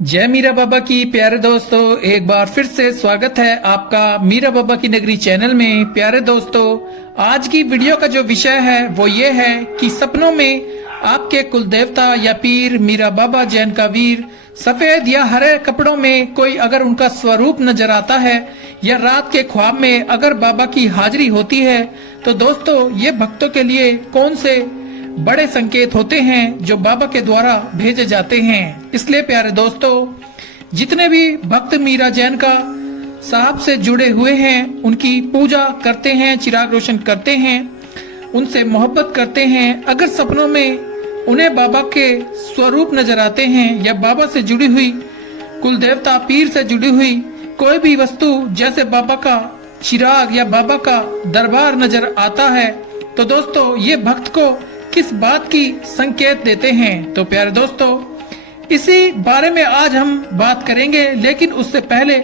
जय मीरा बाबा की प्यारे दोस्तों, एक बार फिर से स्वागत है आपका मीरा बाबा की नगरी चैनल में। प्यारे दोस्तों, आज की वीडियो का जो विषय है वो ये है कि सपनों में आपके कुल देवता या पीर मीरा बाबा जैन का वीर सफेद या हरे कपड़ों में कोई अगर उनका स्वरूप नजर आता है या रात के ख्वाब में अगर बाबा की हाजिरी होती है तो दोस्तों ये भक्तों के लिए कौन से बड़े संकेत होते हैं जो बाबा के द्वारा भेजे जाते हैं। इसलिए प्यारे दोस्तों, जितने भी भक्त मीरा जैन का साहब से जुड़े हुए हैं, उनकी पूजा करते हैं, चिराग रोशन करते हैं, उनसे मोहब्बत करते हैं, अगर सपनों में उन्हें बाबा के स्वरूप नजर आते हैं या बाबा से जुड़ी हुई कुल देवता पीर से जुड़ी हुई कोई भी वस्तु जैसे बाबा का चिराग या बाबा का दरबार नजर आता है तो दोस्तों ये भक्त को किस बात की संकेत देते हैं। तो प्यारे दोस्तों, इसी बारे में आज हम बात करेंगे, लेकिन उससे पहले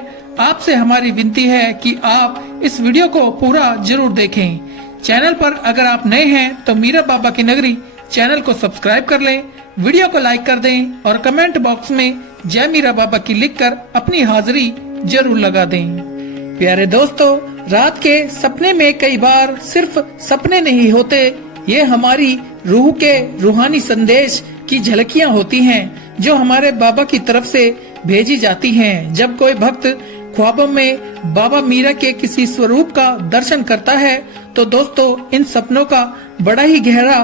आपसे हमारी विनती है कि आप इस वीडियो को पूरा जरूर देखें। चैनल पर अगर आप नए हैं तो मीरा बाबा की नगरी चैनल को सब्सक्राइब कर लें, वीडियो को लाइक कर दें और कमेंट बॉक्स में जय मीरा बाबा की लिखकर अपनी हाजिरी जरूर लगा दें। प्यारे दोस्तों, रात के सपने में कई बार सिर्फ सपने नहीं होते, ये हमारी रूह के रूहानी संदेश की झलकियां होती हैं जो हमारे बाबा की तरफ से भेजी जाती हैं। जब कोई भक्त ख्वाबों में बाबा मीरा के किसी स्वरूप का दर्शन करता है तो दोस्तों इन सपनों का बड़ा ही गहरा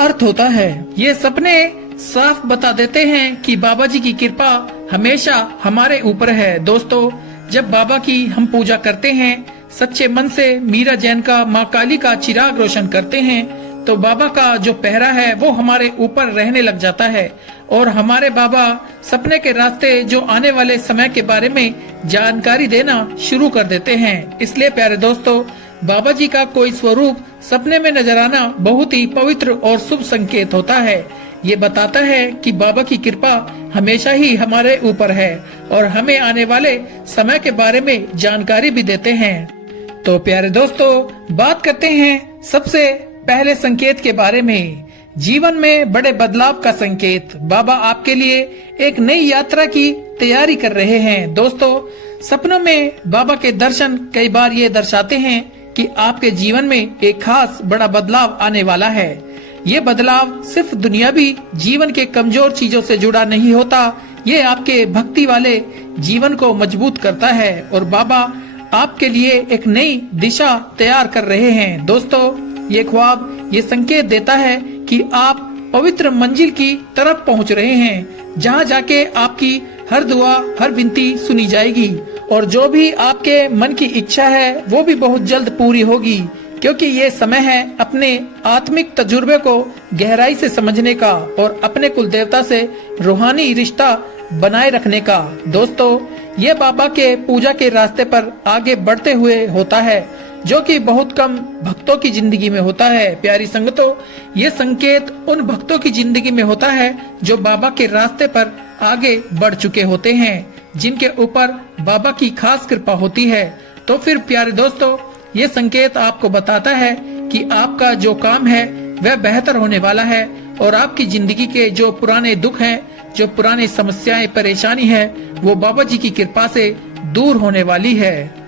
अर्थ होता है। ये सपने साफ बता देते हैं कि बाबा जी की कृपा हमेशा हमारे ऊपर है। दोस्तों, जब बाबा की हम पूजा करते हैं, सच्चे मन से मीरा जैन का माँ काली का चिराग रोशन करते हैं तो बाबा का जो पहरा है वो हमारे ऊपर रहने लग जाता है और हमारे बाबा सपने के रास्ते जो आने वाले समय के बारे में जानकारी देना शुरू कर देते हैं। इसलिए प्यारे दोस्तों, बाबा जी का कोई स्वरूप सपने में नजर आना बहुत ही पवित्र और शुभ संकेत होता है। ये बताता है कि बाबा की कृपा हमेशा ही हमारे ऊपर है और हमें आने वाले समय के बारे में जानकारी भी देते हैं। तो प्यारे दोस्तों, बात करते हैं सबसे पहले संकेत के बारे में। जीवन में बड़े बदलाव का संकेत। बाबा आपके लिए एक नई यात्रा की तैयारी कर रहे हैं। दोस्तों, सपनों में बाबा के दर्शन कई बार ये दर्शाते हैं कि आपके जीवन में एक खास बड़ा बदलाव आने वाला है। ये बदलाव सिर्फ दुनियावी जीवन के कमजोर चीजों से जुड़ा नहीं होता, ये आपके भक्ति वाले जीवन को मजबूत करता है और बाबा आपके लिए एक नई दिशा तैयार कर रहे हैं। दोस्तों, ये ख्वाब ये संकेत देता है कि आप पवित्र मंजिल की तरफ पहुंच रहे हैं, जहां जाके आपकी हर दुआ हर विनती सुनी जाएगी और जो भी आपके मन की इच्छा है वो भी बहुत जल्द पूरी होगी, क्योंकि ये समय है अपने आत्मिक तजुर्बे को गहराई से समझने का और अपने कुल देवता से रूहानी रिश्ता बनाए रखने का। दोस्तों, ये बाबा के पूजा के रास्ते पर आगे बढ़ते हुए होता है, जो कि बहुत कम भक्तों की जिंदगी में होता है। प्यारी संगतों, ये संकेत उन भक्तों की जिंदगी में होता है जो बाबा के रास्ते पर आगे बढ़ चुके होते हैं, जिनके ऊपर बाबा की खास कृपा होती है। तो फिर प्यारे दोस्तों, ये संकेत आपको बताता है कि आपका जो काम है वह बेहतर होने वाला है और आपकी जिंदगी के जो पुराने दुख हैं, जो पुरानी समस्याएं परेशानी है, वो बाबा जी की कृपा से दूर होने वाली है।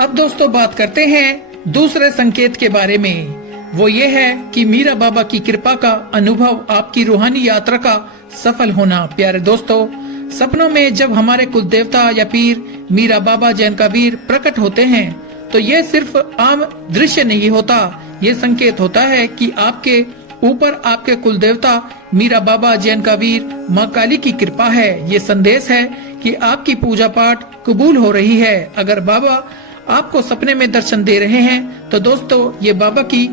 अब दोस्तों बात करते हैं दूसरे संकेत के बारे में। वो ये है कि मीरा बाबा की कृपा का अनुभव आपकी रूहानी यात्रा का सफल होना। प्यारे दोस्तों, सपनों में जब हमारे कुल देवता या पीर मीरा बाबा जैन का वीर प्रकट होते हैं तो ये सिर्फ आम दृश्य नहीं होता, ये संकेत होता है कि आपके ऊपर आपके कुल देवता मीरा बाबा जैन का वीर माँ काली की कृपा है। ये संदेश है कि आपकी पूजा पाठ कबूल हो रही है। अगर बाबा आपको सपने में दर्शन दे रहे हैं तो दोस्तों ये बाबा की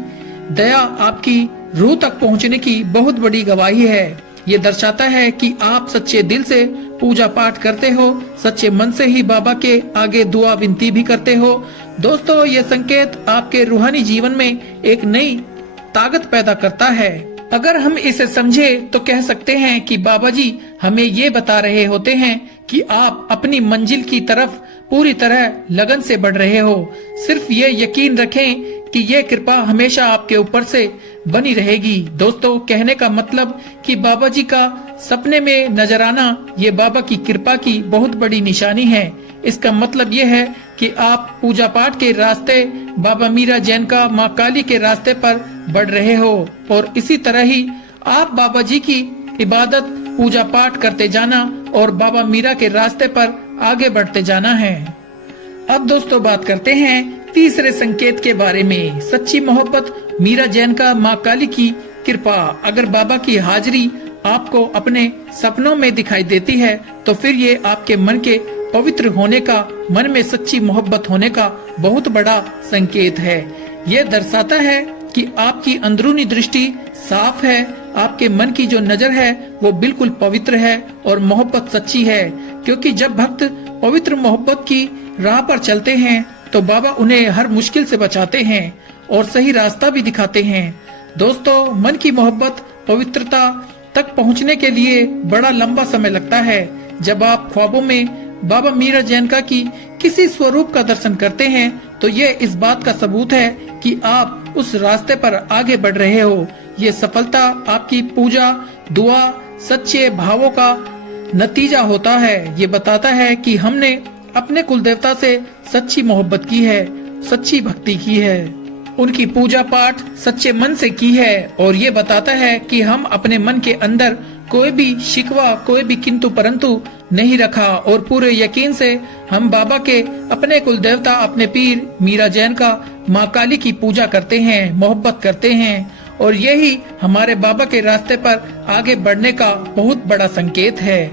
दया आपकी रूह तक पहुंचने की बहुत बड़ी गवाही है। ये दर्शाता है कि आप सच्चे दिल से पूजा पाठ करते हो, सच्चे मन से ही बाबा के आगे दुआ विनती भी करते हो। दोस्तों, ये संकेत आपके रूहानी जीवन में एक नई ताकत पैदा करता है अगर हम इसे समझे तो कह सकते हैं कि बाबा जी हमें ये बता रहे होते हैं कि आप अपनी मंजिल की तरफ पूरी तरह लगन से बढ़ रहे हो। सिर्फ ये यकीन रखें कि ये कृपा हमेशा आपके ऊपर से बनी रहेगी। दोस्तों, कहने का मतलब कि बाबा जी का सपने में नजर आना ये बाबा की कृपा की बहुत बड़ी निशानी है। इसका मतलब ये है कि आप पूजा पाठ के रास्ते बाबा मीरा जैन का माँ काली के रास्ते पर बढ़ रहे हो और इसी तरह ही आप बाबा जी की इबादत पूजा पाठ करते जाना और बाबा मीरा के रास्ते पर आगे बढ़ते जाना है। अब दोस्तों बात करते हैं तीसरे संकेत के बारे में। सच्ची मोहब्बत, मीरा जैन का माँ काली की कृपा। अगर बाबा की हाजिरी आपको अपने सपनों में दिखाई देती है तो फिर ये आपके मन के पवित्र होने का, मन में सच्ची मोहब्बत होने का बहुत बड़ा संकेत है। ये दर्शाता है कि आपकी अंदरूनी दृष्टि साफ है, आपके मन की जो नजर है वो बिल्कुल पवित्र है और मोहब्बत सच्ची है। क्योंकि जब भक्त पवित्र मोहब्बत की राह पर चलते हैं तो बाबा उन्हें हर मुश्किल से बचाते हैं और सही रास्ता भी दिखाते हैं। दोस्तों, मन की मोहब्बत पवित्रता तक पहुंचने के लिए बड़ा लंबा समय लगता है। जब आप ख्वाबों में बाबा मीरा जैन का की किसी स्वरूप का दर्शन करते हैं तो ये इस बात का सबूत है कि आप उस रास्ते पर आगे बढ़ रहे हो। ये सफलता आपकी पूजा, दुआ, सच्चे भावों का नतीजा होता है। ये बताता है कि हमने अपने कुल देवता से सच्ची मोहब्बत की है, सच्ची भक्ति की है, उनकी पूजा पाठ सच्चे मन से की है। और ये बताता है कि हम अपने मन के अंदर कोई भी शिकवा, कोई भी किंतु परंतु नहीं रखा और पूरे यकीन से हम बाबा के अपने कुल देवता, अपने पीर मीरा जैन का माँ काली की पूजा करते हैं, मोहब्बत करते हैं। और यही हमारे बाबा के रास्ते पर आगे बढ़ने का बहुत बड़ा संकेत है।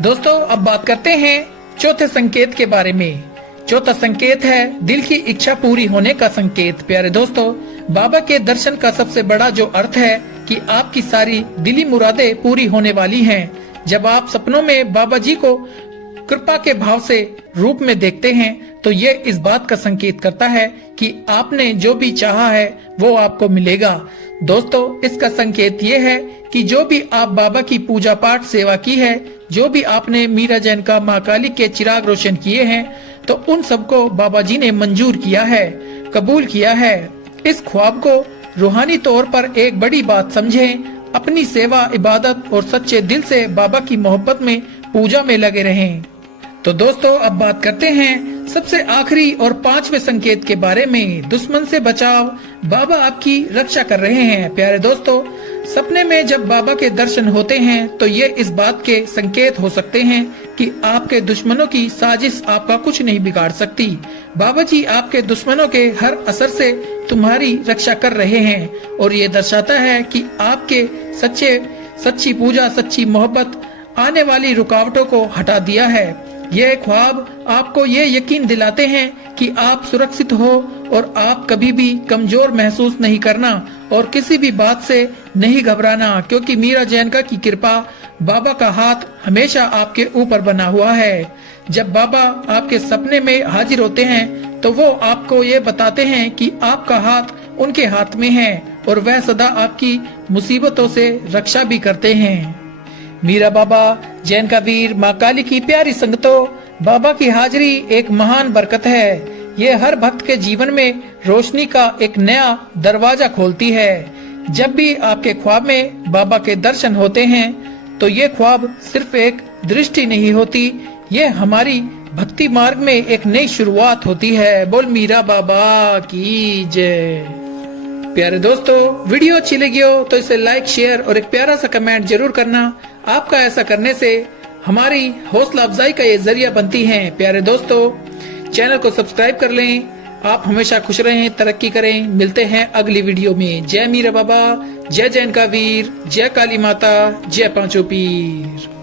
दोस्तों, अब बात करते हैं चौथे संकेत के बारे में। चौथा संकेत है दिल की इच्छा पूरी होने का संकेत। प्यारे दोस्तों, बाबा के दर्शन का सबसे बड़ा जो अर्थ है कि आपकी सारी दिली मुरादें पूरी होने वाली हैं। जब आप सपनों में बाबा जी को कृपा के भाव से रूप में देखते हैं तो ये इस बात का संकेत करता है कि आपने जो भी चाहा है वो आपको मिलेगा। दोस्तों, इसका संकेत ये है कि जो भी आप बाबा की पूजा पाठ सेवा की है, जो भी आपने मीरा जैन का माँ काली के चिराग रोशन किए हैं, तो उन सबको बाबा जी ने मंजूर किया है, कबूल किया है। इस ख्वाब को रूहानी तौर पर एक बड़ी बात समझें, अपनी सेवा, इबादत और सच्चे दिल से बाबा की मोहब्बत में, पूजा में लगे रहें। तो दोस्तों, अब बात करते हैं सबसे आखिरी और पांचवें संकेत के बारे में। दुश्मन से बचाव, बाबा आपकी रक्षा कर रहे हैं। प्यारे दोस्तों, सपने में जब बाबा के दर्शन होते हैं तो ये इस बात के संकेत हो सकते हैं कि आपके दुश्मनों की साजिश आपका कुछ नहीं बिगाड़ सकती। बाबा जी आपके दुश्मनों के हर असर से तुम्हारी रक्षा कर रहे हैं और ये दर्शाता है कि आपके सच्ची पूजा, सच्ची मोहब्बत आने वाली रुकावटों को हटा दिया है। ये ख्वाब आपको ये यकीन दिलाते हैं कि आप सुरक्षित हो और आप कभी भी कमजोर महसूस नहीं करना और किसी भी बात से नहीं घबराना, क्योंकि मीरा जैन का की कृपा, बाबा का हाथ हमेशा आपके ऊपर बना हुआ है। जब बाबा आपके सपने में हाजिर होते हैं तो वो आपको ये बताते हैं कि आपका हाथ उनके हाथ में है और वह सदा आपकी मुसीबतों से रक्षा भी करते हैं। मीरा बाबा, जैन का वीर, माँ काली की प्यारी संगतों, बाबा की हाजिरी एक महान बरकत है। ये हर भक्त के जीवन में रोशनी का एक नया दरवाजा खोलती है। जब भी आपके ख्वाब में बाबा के दर्शन होते हैं तो ये ख्वाब सिर्फ एक दृष्टि नहीं होती, ये हमारी भक्ति मार्ग में एक नई शुरुआत होती है। बोल मीरा बाबा की जय। प्यारे दोस्तों, वीडियो अच्छी लगी हो तो इसे लाइक, शेयर और एक प्यारा सा कमेंट जरूर करना। आपका ऐसा करने से हमारी हौसला अफजाई का ये जरिया बनती है। प्यारे दोस्तों, चैनल को सब्सक्राइब कर लें। आप हमेशा खुश रहें, तरक्की करें। मिलते हैं अगली वीडियो में। जय मीरा बाबा, जय जैन का वीर, जय काली माता, जय पांचों पीर।